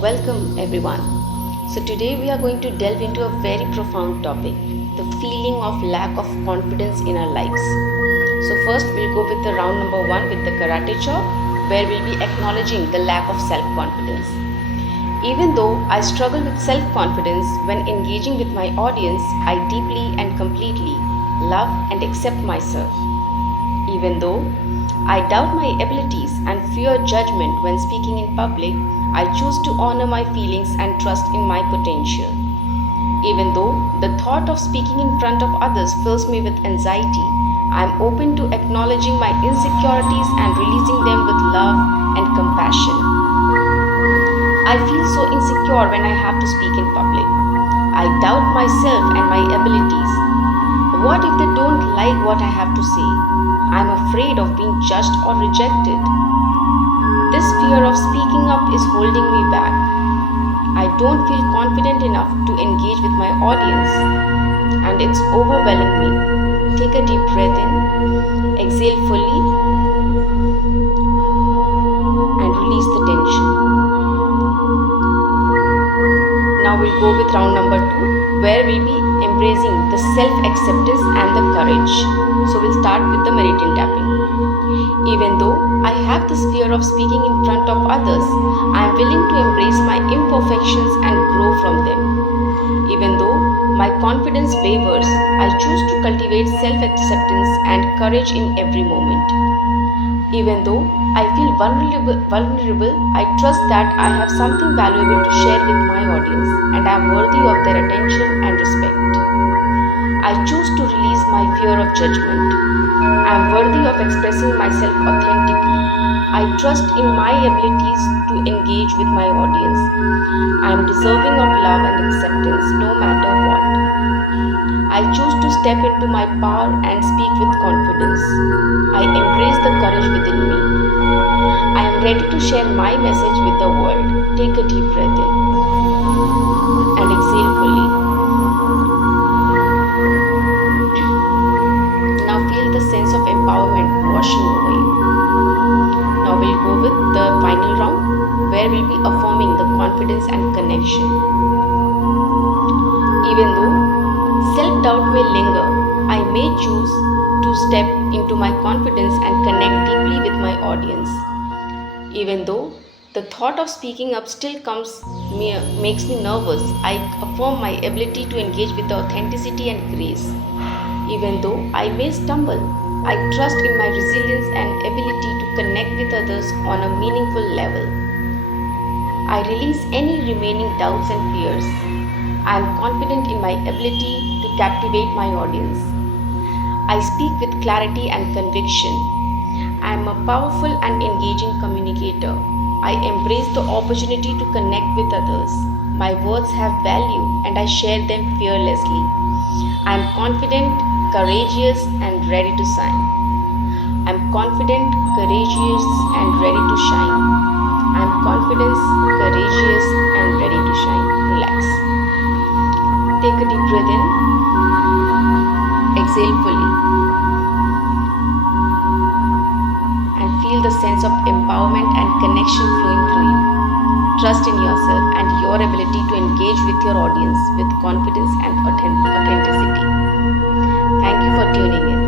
welcome everyone. So today we are going to delve into a very profound topic, the feeling of lack of confidence in our lives. So first we'll go with the round number 1 with the karate chop, where we'll be acknowledging the lack of self-confidence. Even though I struggle with self-confidence when engaging with my audience, I deeply and completely love and accept myself. Even though I doubt my abilities and fear judgment when speaking in public, I choose to honor my feelings and trust in my potential. Even though the thought of speaking in front of others fills me with anxiety, I am open to acknowledging my insecurities and releasing them with love and compassion. I feel so insecure when I have to speak in public. I doubt myself and my abilities. What if they don't like what I have to say? I am afraid of being judged or rejected. This fear of speaking up is holding me back. I don't feel confident enough to engage with my audience, and it's overwhelming me. Take a deep breath in, exhale fully, and release the tension. Now we'll go with round number 2, where we'll be embracing the self-acceptance and the courage. So we'll start with the meridian tapping. Even though I have this fear of speaking in front of others, I am willing to embrace my imperfections and grow from them. Even though my confidence wavers, I choose to cultivate self-acceptance and courage in every moment. Even though I feel vulnerable, I trust that I have something valuable to share with my audience and I am worthy of their attention and respect. I choose to release my fear of judgment. I am worthy of expressing myself authentically. I trust in my abilities to engage with my audience. I am deserving of love and acceptance no matter what. I choose to step into my power and speak with confidence. I embrace the courage within me. I am ready to share my message with the world. Take a deep breath in and exhale fully. Now feel the sense of empowerment washing over you. Now we'll go with the final round, where we'll be affirming the confidence and connection. Even though self-doubt may linger, I may choose to step into my confidence and connect deeply with my audience. Even though the thought of speaking up still makes me nervous, I affirm my ability to engage with authenticity and grace. Even though I may stumble, I trust in my resilience and ability to connect with others on a meaningful level. I release any remaining doubts and fears. I am confident in my ability to captivate my audience. I speak with clarity and conviction. I am a powerful and engaging communicator. I embrace the opportunity to connect with others. My words have value and I share them fearlessly. I am confident, courageous and ready to shine. I am confident, courageous and ready to shine. I am confident, courageous and ready to shine. Relax. Take a deep breath in. Exhale fully. And feel the sense of empowerment and connection flowing through you. Trust in yourself and your ability to engage with your audience with confidence and authenticity. Thank you for tuning in.